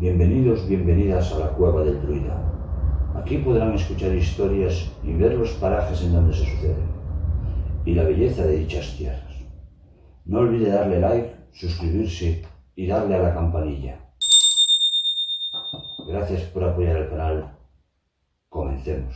Bienvenidos, bienvenidas a la Cueva del Druida. Aquí podrán escuchar historias y ver los parajes en donde se suceden, y la belleza de dichas tierras. No olvide darle like, suscribirse y darle a la campanilla. Gracias por apoyar el canal. Comencemos.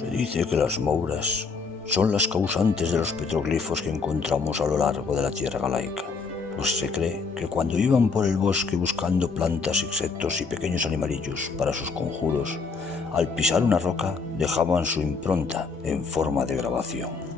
Se dice que las mouras son las causantes de los petroglifos que encontramos a lo largo de la tierra galaica, pues se cree que cuando iban por el bosque buscando plantas, insectos y pequeños animalillos para sus conjuros, al pisar una roca dejaban su impronta en forma de grabación.